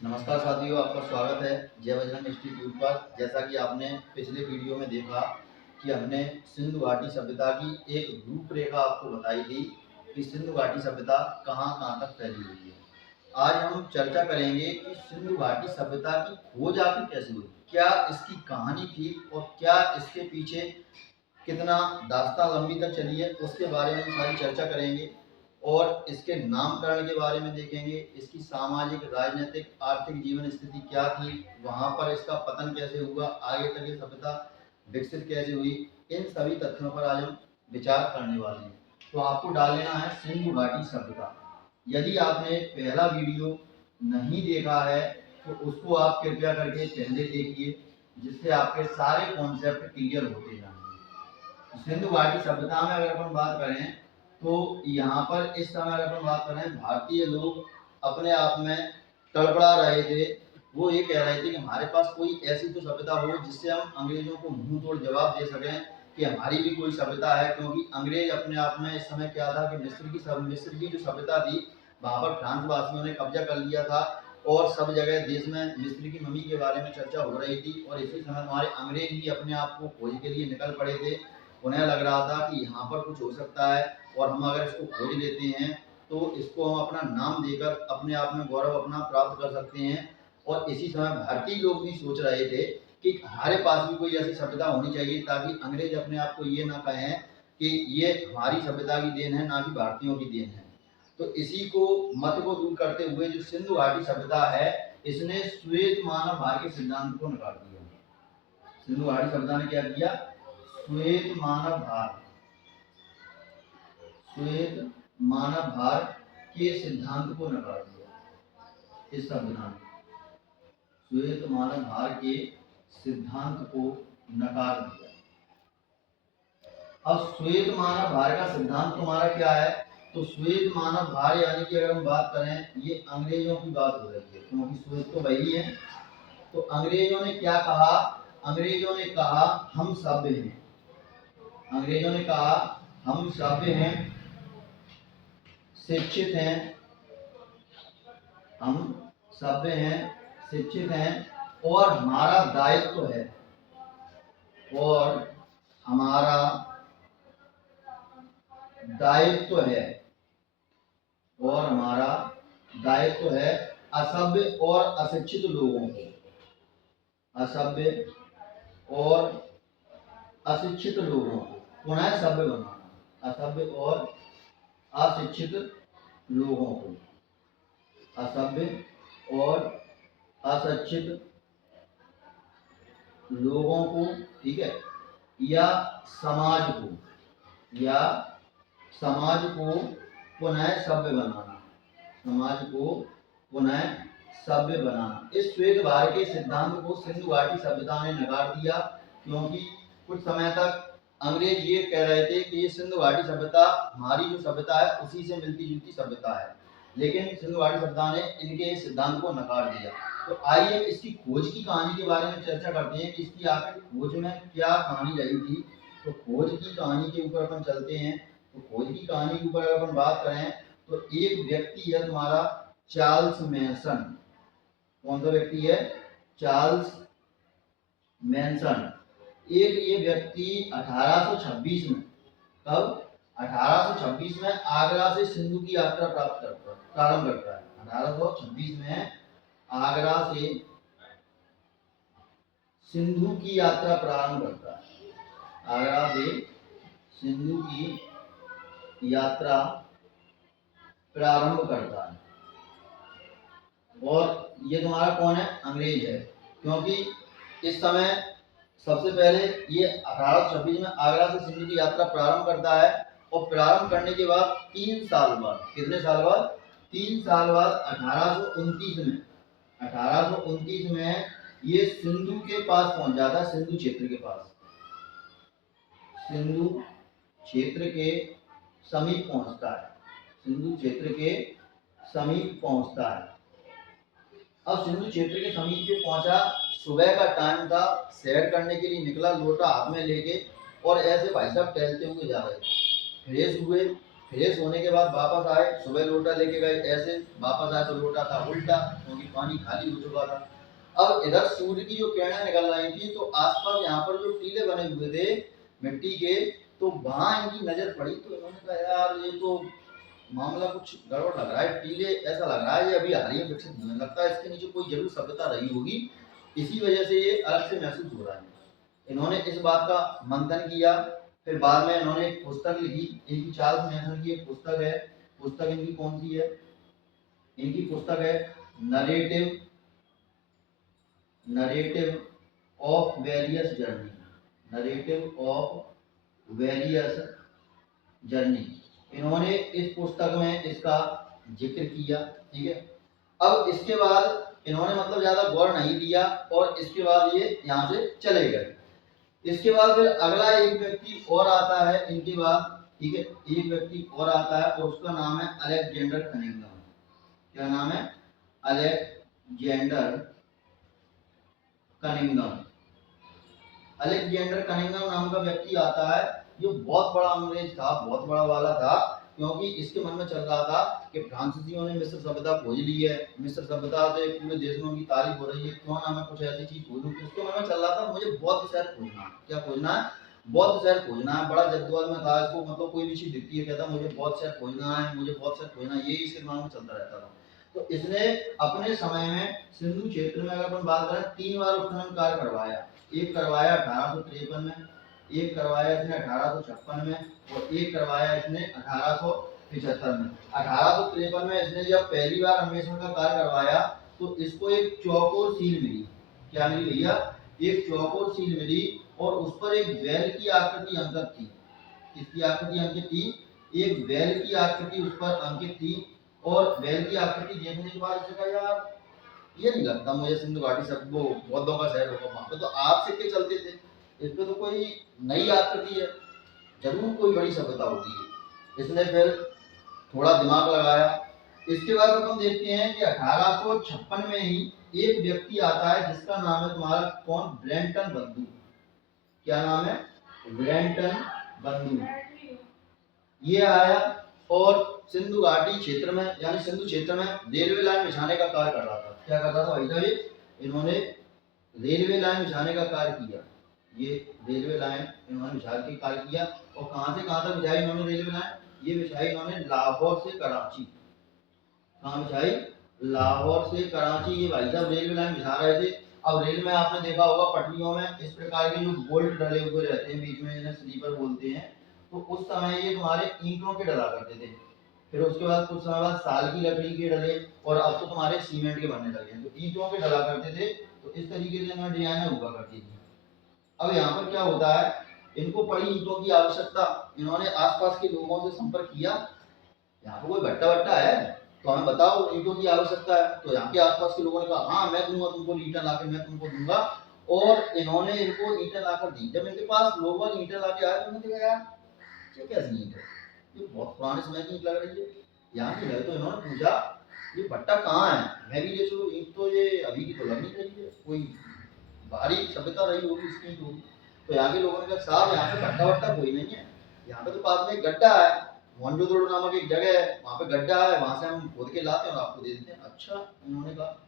नमस्कार साथियों, आपका स्वागत है जय बजरंग इंस्टीट्यूट पर। जैसा कि आपने पिछले वीडियो में देखा कि हमने सिंधु घाटी सभ्यता की एक रूपरेखा आपको बताई थी कि सिंधु घाटी सभ्यता कहाँ कहाँ तक फैली हुई है। आज हम चर्चा करेंगे कि सिंधु घाटी सभ्यता की खोज आखिर कैसे हुई, क्या इसकी कहानी थी और क्या इसके पीछे कितना दास्तां लंबी तक चली है, उसके बारे में सारी चर्चा करेंगे। और इसके नामकरण के बारे में देखेंगे, इसकी सामाजिक, राजनीतिक, आर्थिक जीवन स्थिति क्या थी, वहाँ पर इसका पतन कैसे हुआ, आगे तक ये सभ्यता विकसित कैसे हुई, इन सभी तथ्यों पर आज हम विचार करने वाले हैं। तो आपको डाल लेना है सिंधु घाटी सभ्यता। यदि आपने पहला वीडियो नहीं देखा है तो उसको आप कृपया करके पहले देखिए, जिससे आपके सारे कॉन्सेप्ट क्लियर होते जाएंगे। सिंधु घाटी सभ्यता में अगर अपन बात करें तो यहाँ पर इस समय अगर अपन बात करें, भारतीय लोग अपने आप में तड़पड़ा रहे थे। वो ये कह रहे थे कि हमारे पास कोई ऐसी तो सभ्यता हो जिससे हम अंग्रेजों को मुंह तोड़ जवाब दे सकें कि हमारी भी कोई सभ्यता है। क्योंकि अंग्रेज अपने आप में इस समय क्या था कि मिस्र की जो सभ्यता थी, वहाँ पर फ्रांस वासियों ने कब्जा कर लिया था और सब जगह देश में मिस्र की मम्मी के बारे में चर्चा हो रही थी। और इसी समय हमारे अंग्रेज भी अपने आप को खोज के लिए निकल पड़े थे। उन्हें लग रहा था कि यहाँ पर कुछ हो सकता है और हम अगर इसको खोज लेते हैं तो इसको हम अपना नाम देकर अपने आप में गौरव अपना प्राप्त कर सकते हैं। और इसी समय भारतीय लोग भी सोच रहे थे कि हमारे पास भी कोई ऐसी सभ्यता होनी चाहिए ताकि अंग्रेज अपने आप को ये ना कहें कि ये हमारी सभ्यता की देन है, ना कि भारतीयों की देन है। तो इसी को मत को दूर करते हुए जो सिंधु घाटी सभ्यता है, इसने श्वेत मानव भार के सिद्धांत को नकार दिया। सिंधु घाटी सभ्यता ने क्या किया? श्वेत मानव भार, श्वेत मानव भार के सिद्धांत को नकार दिया। इस संविधान श्वेत मानव भार के सिद्धांत को नकार दिया। अब श्वेत मानव भार का सिद्धांत तुम्हारा क्या है? तो श्वेत मानव भार यानी कि अगर हम बात करें, ये अंग्रेजों की बात हो रही है क्योंकि श्वेत तो वही है। तो अंग्रेजों ने क्या कहा? अंग्रेजों ने कहा हम सभ्य हैं। अंग्रेजों ने कहा हम सभ्य हैं, शिक्षित हैं, हम सभ्य हैं, शिक्षित हैं और हमारा दायित्व है, और हमारा दायित्व है, और हमारा दायित्व है असभ्य और अशिक्षित लोगों को, असभ्य और अशिक्षित लोगों को पुनः सभ्य बनाना। असभ्य और अशिक्षित लोगों को, असभ्य और अशिक्षित लोगों को, ठीक है, या समाज को, या समाज को पुनः सभ्य बनाना, समाज को पुनः सभ्य बनाना। इस श्वेत भार के सिद्धांत को सिंधु घाटी सभ्यता ने नकार दिया क्योंकि कुछ समय तक अंग्रेज ये कह रहे थे कि ये सिंधु घाटी सभ्यता हमारी जो सभ्यता है उसी से मिलती जुलती सभ्यता है, लेकिन सिंधु घाटी सभ्यता ने इनके इस सिद्धांत को नकार दिया। तो आइए इसकी खोज की कहानी के बारे में चर्चा करते हैं कि इसकी आखिर खोज में क्या कहानी रही थी। तो खोज की कहानी के ऊपर अपन चलते हैं। तो खोज की कहानी के ऊपर अगर अपन बात करें तो एक व्यक्ति है तुम्हारा चार्ल्स मैनसन। कौन सा व्यक्ति है? Charles Manson. एक ये व्यक्ति 1826 में, कब? 1826 में आगरा से सिंधु की यात्रा प्रारंभ करता है। 1826 में आगरा से सिंधु की यात्रा प्रारंभ करता है। आगरा से सिंधु की यात्रा प्रारंभ करता है। और ये तुम्हारा कौन है? अंग्रेज है। क्योंकि इस समय सबसे पहले ये 1826 में आगरा से सिंधु की यात्रा प्रारंभ करता है और प्रारंभ करने के बाद 3 साल बाद, कितने साल बाद? 3 साल बाद 1829 में ये सिंधु के पास पहुंच जाता है, सिंधु क्षेत्र के पास, सिंधु क्षेत्र के समीप पहुंचता है, सिंधु क्षेत्र के समीप पहुंचता है। अब सिंधु क्षेत्र के समीप पे पहुंचा, सुबह का टाइम था, सैर करने के लिए निकला, लोटा हाथ में लेके, और ऐसे भाई साहब टहलते हुए जा रहे थे। फ्रेश हुए, फ्रेश होने के बाद वापस आए, सुबह लोटा लेके गए, ऐसे वापस आए तो लोटा था उल्टा, क्योंकि पानी खाली हो चुका था। अब इधर सूर्य की जो किरणें निकल रही थी, तो आसपास यहाँ पर जो टीले बने हुए थे मिट्टी के, तो वहां इनकी नजर पड़ी, तो इन्होंने कहा यार ये तो मामला कुछ गड़बड़ लग रहा है, टीले ऐसा लग रहा है ये अभी हाल ही में विकसित हुए, लगता है इसके नीचे कोई जरूर सभ्यता रही होगी, इसी वजह से ये अलग से महसूस हो रहा है। इन्होंने इस बात का मंथन किया। फिर बाद में इन्होंने एक पुस्तक लिखी, इनकी चार्ल्स मैसन की एक पुस्तक है। पुस्तक इनकी कौन सी है? इनकी पुस्तक है narrative narrative of various journey, narrative of various journey. इन्होंने इस पुस्तक में इसका जिक्र किया, ठीक है। अब इसके बाद इन्होंने मतलब ज्यादा गौर नहीं दिया और इसके बाद ये यहाँ से चले गए। इसके बाद फिर अगला एक व्यक्ति और आता है इनके बाद, ठीक है, एक व्यक्ति और आता है और उसका नाम है अलेक्जेंडर कनिंघम। क्या नाम है? Alexander Cunningham. अलेक्जेंडर कनिंघम नाम का व्यक्ति आता है, जो बहुत बड़ा अंग्रेज था, बहुत बड़ा वाला था, क्योंकि इसके मन में चल रहा था कि फ्रांसीसियों ने मिस्र सभ्यता खोज ली है, मिस्र सभ्यता से पूरे देश में उनकी तारीफ हो रही है, क्यों ना मैं कुछ ऐसी चीज खोजूं। इसके मन में चल रहा था मुझे बौद्ध शहर खोजना है। क्या खोजना है? बौद्ध शहर खोजना है। बड़ा जद्दोजहद में था इसको, मतलब कोई भी चीज दिखती है कहता मुझे बौद्ध शहर खोजना है, मुझे बौद्ध शहर खोजना है, यही इसके दिमाग में चलता रहता था। तो इसने अपने समय में सिंधु क्षेत्र में, अगर अपन बात करें, 3 बार उत्खनन कार्य करवाया। एक करवाया 1853 में, एक करवाया इसने 1856 में, और एक करवाया इसने 1875 में। 1853 में इसने जब पहली बार अन्वेषण का कार्य करवाया तो इसको एक चौकोर सील मिली। क्या मिली भैया? एक चौकोर सील मिली और उस पर एक बैल की आकृति अंकित थी। किसकी आकृति अंकित थी? एक बैल की आकृति उस पर अंकित थी। और बैल की आकृति देखने के बाद इसने कहा यार ये नहीं लगता मुझे सिंधु घाटी सब वो बौद्धों का शहर होगा, वहां पे तो आप सिक्के चलते थे, इस पे तो कोई नई आकृति है, जरूर कोई बड़ी सभ्यता होगी है। इसने फिर थोड़ा दिमाग लगाया। इसके बाद अपन देखते हैं कि 1856 में ही एक व्यक्ति आता है जिसका नाम है तुम्हारा कौन? ब्रैंटन बंधु। क्या नाम है? ब्रैंटन बंधु। ये आया और सिंधु घाटी क्षेत्र में, यानी सिंधु क्षेत्र में रेलवे लाइन बिछाने का कार्य कर रहा था। क्या कर रहा था भाई साहब? इन्होंने रेलवे लाइन बिछाने का कार्य किया। ये रेलवे लाइन इन्होंने बिछाने का कार्य किया। और कहां से कहां तक बिछाई इन्होंने रेलवे लाइन? ये बिछाई इन्होंने लाहौर से कराची। कहां बिछाई? लाहौर से कराची। ये भाई साहब रेलवे लाइन बिछा रहे थे। अब रेल में आपने देखा होगा पटरियों में इस प्रकार के जो बोल्ट डले हुए रहते हैं बीच में, इन्हें स्लीपर बोलते हैं। तो उस समय ये तुम्हारे ईंटों के डला करते थे, फिर उसके बाद कुछ समय बाद साल की लकड़ी के डले, और अब तो तुम्हारे सीमेंट के बनने लगे हैं। तो ईंटों के डला करते थे, तो इस तरीके से इनमें डिजाइनें हुआ करती थी। अब यहाँ पर क्या होता है, इनको पड़ी ईंटों की आवश्यकता, इन्होंने आसपास के लोगों से संपर्क किया, यहाँ पर कोई भट्टा वट्टा है तो हमें बताओ, ईंटों की आवश्यकता है। तो यहाँ के आसपास के लोगों ने कहा हाँ मैं दूंगा तुमको ईंटें लाके, मैं तुमको दूंगा। और इन्होंने इनको ईंटें लाकर दी। जब इनके पास लोग ईंटें लाके आए तो उन्होंने देखा यार ये कैसी ईंट है, ये बहुत पुराने समय की ईंट लग रही है, यहाँ की है। तो इन्होंने पूछा ये भट्टा कहाँ है, मैं भी ले चलो, ईंट तो ये अभी की तो लग नहीं रही है, कोई बाहरी सभ्यता रही होगी इसकी ईंट होगी। तो यहाँ के लोगों ने कहा साहब यहाँ पे भट्टा वट्टा कोई नहीं है, यहाँ पे तो पास में एक गड्ढा है, मोहनजोदड़ो नामक एक जगह है, वहाँ पे गड्ढा है, वहां से हम खोद के लाते हैं और आपको दे देते हैं। अच्छा, इन्होंने कहा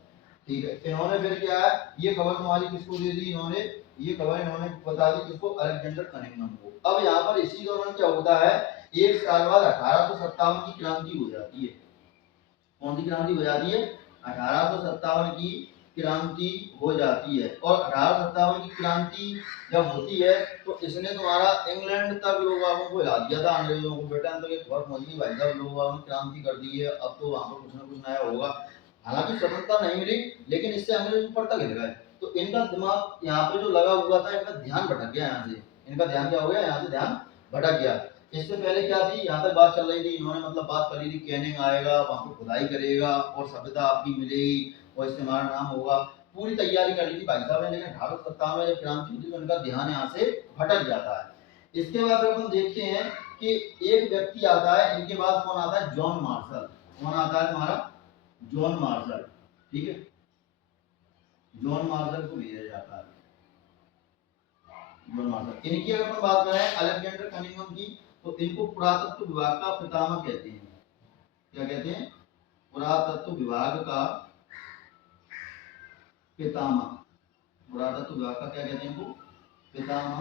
ठीक है। इन्होंने फिर क्या है, ये खबर तुम्हारी किसको दे दी? इन्होंने ये खबर इन्होंने बता दी किसको? अलेक्जेंडर कनिंघम को। अब यहाँ पर इसी दौरान क्या होता है, एक साल बाद 1857 की क्रांति हो जाती है। कौन सी क्रांति हो जाती है? 1857 की क्रांति हो जाती है। और 1857 की क्रांति जब होती है तो इसने तुम्हारा इंग्लैंड तक लोगों को हिला दिया था, अंग्रेजों को। ब्रिटेन तक एक खबर पहुंच गई भाई साहब लोगों ने क्रांति कर दी है, अब तो वहां पर कुछ ना कुछ नया होगा। हालांकि स्वतंत्रता नहीं मिली, लेकिन इससे अंग्रेज ऊपर तक हिल गए। तो इनका दिमाग यहाँ पे जो लगा हुआ था, इनका ध्यान भटक गया यहाँ से। इनका ध्यान क्या हो गया? यहाँ से ध्यान भटक गया। इससे पहले क्या थी, यहाँ तक बात चल रही थी, इन्होंने मतलब बात करी थी कैनिंग आएगा, वहां पर खुदाई करेगा और सभ्यता आपकी मिलेगी और इससे हमारा नाम होगा, पूरी तैयारी कर ली थी भाई साहब ने। लेकिन 1857 में जब क्रांति हुई तो इनका ध्यान यहाँ से भटक जाता है। इसके बाद हम देखते हैं कि एक व्यक्ति आता है इनके बाद, कौन आता है? John Marshall. कौन आता है तुम्हारा? John Marshall. ठीक है, जॉन मार्शल को भेजा जाता है। John Marshall. इनकी अगर हम बात करें अलेक्जेंडर कनिंघम की, तो इनको पुरातत्व विभाग का पितामह कहते हैं। क्या कहते हैं? पुरातत्व विभाग का पितामह। पुरातत्व विभाग का क्या कहते हैं? इनको पितामह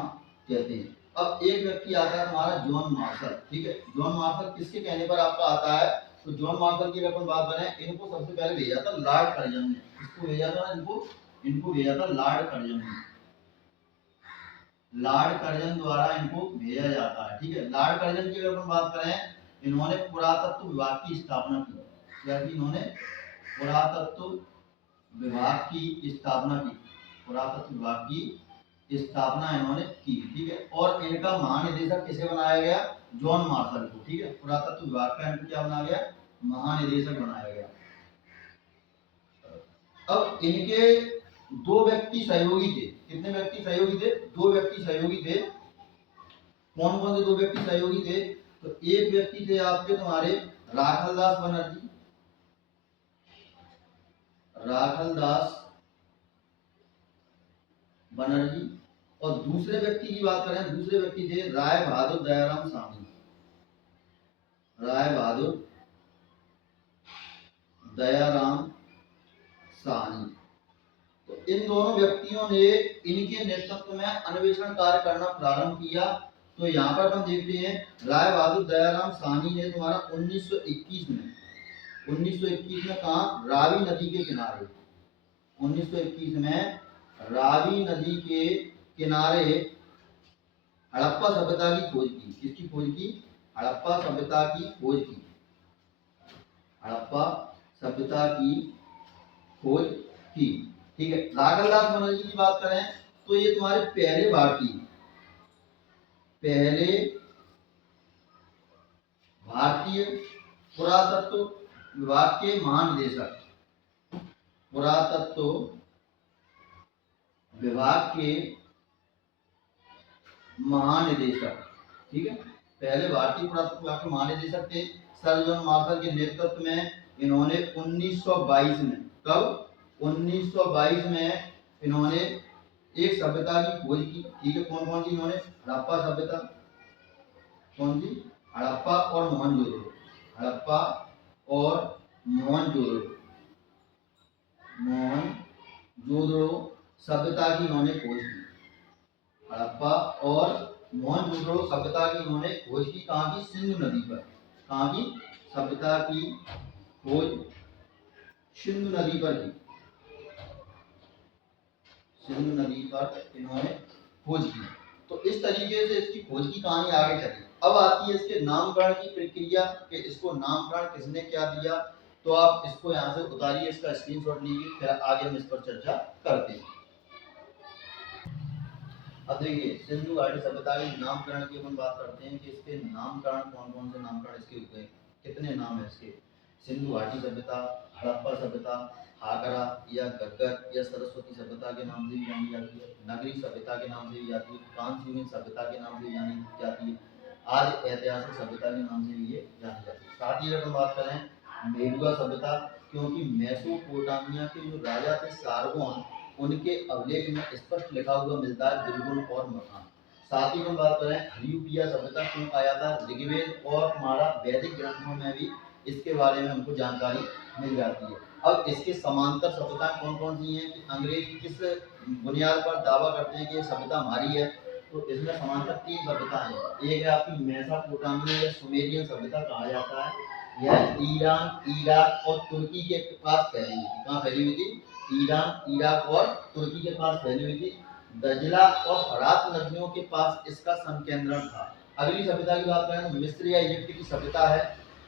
कहते हैं। अब एक व्यक्ति आता है हमारा जॉन मार्शल, ठीक है। जॉन मार्शल किसके कहने पर आपका आता है? तो जॉन मार्शल की अगर बात करें, इनको सबसे पहले भेजा था लॉर्ड कर्जन ने। इसको भेजा था, इनको भेजा था लॉर्ड कर्जन ने। लॉर्ड कर्जन द्वारा इनको भेजा जाता है, ठीक है। लॉर्ड कर्जन की अगर बात करें, इन्होंने पुरातत्व विभाग की स्थापना की। क्या की? इन्होंने पुरातत्व विभाग की स्थापना की। पुरातत्व विभाग की स्थापना इन्होंने की, ठीक है। और इनका महानिदेशक किसे बनाया गया? जॉन मार्शल को, ठीक है। पुरातत्व विभाग का इनको क्या बनाया गया? महानिदेशक बनाया गया। अब इनके दो व्यक्ति सहयोगी थे। कितने व्यक्ति सहयोगी थे? दो व्यक्ति सहयोगी थे। कौन कौन से दो व्यक्ति सहयोगी थे? तो एक व्यक्ति थे आपके तुम्हारे राखलदास बनर्जी, राखलदास बनर्जी। और दूसरे व्यक्ति की बात करें, दूसरे व्यक्ति थे राय बहादुर दयाराम साहनी। राय बहादुर दयाराम साहनी। तो इन दोनों व्यक्तियों ने इनके नेतृत्व में अन्वेषण कार्य करना प्रारंभ किया। तो यहाँ पर हम देखते हैं राय बहादुर दयाराम साहनी ने तुम्हारा 1921 में कहा? रावी नदी के किनारे। 1921 में रावी नदी के किनारे हड़प्पा सभ्यता की खोज की। किसकी खोज की? हड़प्पा सभ्यता की खोज की। हड़प्पा सभ्यता की खोज की, ठीक है। राखलदास बनर्जी की बात करें तो ये तुम्हारे पहले भारतीय पुरातत्व विभाग के महानिदेशक। पुरातत्व विभाग के महानिदेशक, ठीक है। पहले भारतीय पुरातत्व विभाग के महानिदेशक थे सर जॉन मार्शल के नेतृत्व में। इन्होंने 1922 में, कब? 1922 में इन्होंने एक सभ्यता की खोज की, ठीक है। कौन कौन सी? इन्होंने हड़प्पा सभ्यता, कौन सी? हड़प्पा और मोहनजोदड़ो। हड़प्पा और मोहनजोदड़ो सभ्यता की इन्होंने खोज की। हड़प्पा और मोहनजोदड़ो सभ्यता की इन्होंने खोज की। कहाँ की? सिंधु नदी पर। कहाँ की सभ्यता की खोज? सिंधु नदी पर की। सिंधु नदी पर इन्होंने खोज की। तो इस तरीके से इसकी खोज की कहानी आगे चली। अब आती है इसके नामकरण की प्रक्रिया कि इसको नामकरण किसने क्या दिया। तो आप इसको यहाँ से उतारिए, इसका स्क्रीनशॉट लीजिए, फिर आगे हम इस पर चर्चा करते हैं। अब देखिए सिंधु घाटी सभ्यता के नामकरण की अपन बात करते हैं कि इसके नामकरण कौन कौन से नामकरण इसके हुए, कितने नाम है इसके। सिंधु घाटी सभ्यता, हड़प्पा सभ्यता, हागरा या गग्गर या सरस्वती सभ्यता के नाम से भी जानी जाती है, नगरी सभ्यता के नाम से भी जाती है, कांस्ययुगीन सभ्यता के नाम से जानी जाती है, आदि ऐतिहासिक सभ्यता के नाम से भी ये जानी जाती है। साथ ही अगर हम बात करें मेडुआ सभ्यता, क्योंकि मेसोपोटामिया के जो राजा थे सारगोन, उनके अभिलेख में स्पष्ट लिखा हुआ मिलता है बिरबल और मकान। साथ ही हम बात करें हरियूपिया सभ्यता क्यों आया था, ऋग्वेद और हमारा वैदिक ग्रंथों में भी इसके बारे में हमको जानकारी मिल जाती है। अब इसके समांतर सभ्यता कौन कौन सी हैं कि अंग्रेज किस बुनियाद पर दावा करते हैं कि ये सभ्यता हमारी है। तो इसमें समांतर 3 सभ्यता हैं। एक है आपकी मेसोपोटामिया या सुमेरियन सभ्यता कहा जाता है। यह ईरान, इराक और तुर्की के पास फैली हुई थी। कहाँ फैली हुई थी? ईरान, इराक और तुर्की के पास फैली हुई थी। दजला और फरात नदियों के पास इसका संकेंद्रण था। अगली सभ्यता की बात करें तो मिस्र या इजिप्ट की सभ्यता है।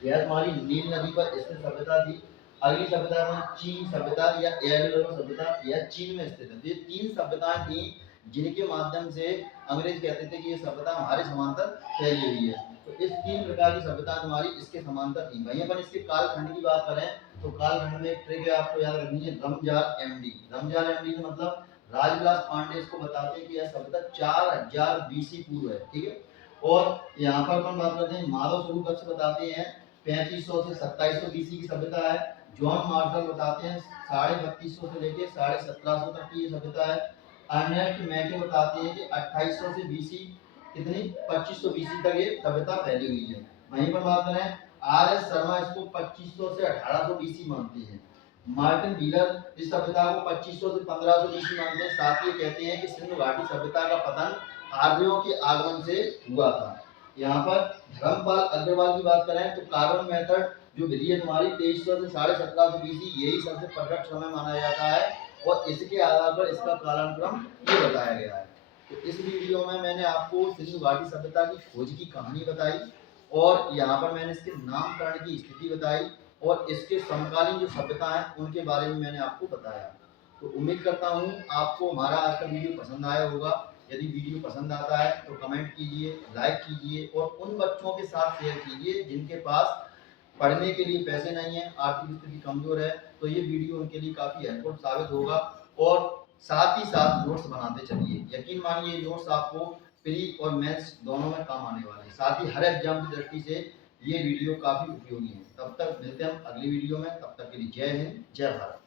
यह तुम्हारी नील नदी पर स्थित सभ्यता थी। अगली सभ्यता में चीन सभ्यता या एलोलो सभ्यता, यह चीन में स्थित है। ये 3 सभ्यताएं थी जिनके माध्यम से अंग्रेज कहते थे कि ये सभ्यता हमारे समांतर फैली हुई है। तो इस 3 प्रकार की सभ्यता हमारी इसके समांतर थी। वहीं अपन इसके कालखंड की बात करें तो कालखंड में एक ट्रिक है, आपको याद रखनी है, रमजान एमडी। रमजान एमडी का मतलब राजविलास पांडे इसको बताते हैं कि यह सभ्यता 4000 बीसी पूर्व है, ठीक है। और यहाँ पर अपन बात करते हैं माधव स्वरूप अक्ष बताते हैं 3500 से 2700 बीसी की सभ्यता है। जॉन मार्शल बताते हैं 3250 से लेके 1750 तक की ये सभ्यता है। अर्नेस्ट मैके बताते हैं कि 2800 से बीसी कितनी 2500 बीसी तक ये सभ्यता फैली हुई है। वहीं पर बात करें आर.एस. शर्मा इसको 2500 से 1800 बीसी मानते हैं। मार्टिन व्हीलर इस सभ्यता को 2500 से 1500 बीसी मानते हैं। साथ ही कहते हैं कि सिंधु घाटी सभ्यता का पतन आर्यों के आगमन से हुआ था। यहाँ पर धर्मपाल अग्रवाल की बात करें तो कार्बन मेथड जो विधि है तुम्हारी 2300 से 1750 बीसी यही सबसे परफेक्ट समय माना जाता है और इसके आधार पर इसका कालानुक्रम ये बताया गया है। तो इस वीडियो में मैंने आपको सिंधु घाटी सभ्यता की खोज की कहानी बताई और यहाँ पर मैंने इसके नामकरण की स्थिति बताई और इसके समकालीन जो सभ्यता है उनके बारे में मैंने आपको बताया। तो उम्मीद करता हूँ आपको हमारा आज का वीडियो पसंद आया होगा। यदि वीडियो पसंद आता है तो कमेंट कीजिए, लाइक कीजिए और उन बच्चों के साथ शेयर कीजिए जिनके पास पढ़ने के लिए पैसे नहीं है, आर्थिक स्थिति कमजोर है, तो ये वीडियो उनके लिए काफ़ी हेल्पफुल साबित होगा। और साथ ही साथ नोट्स बनाते चलिए। यकीन मानिए नोट्स आपको प्री और मेंस दोनों में काम आने वाले हैं। साथ ही हर एग्जाम की दृष्टि से ये वीडियो काफ़ी उपयोगी है। तब तक मिलते हैं हम अगली वीडियो में। तब तक के लिए जय हिंद, जय भारत।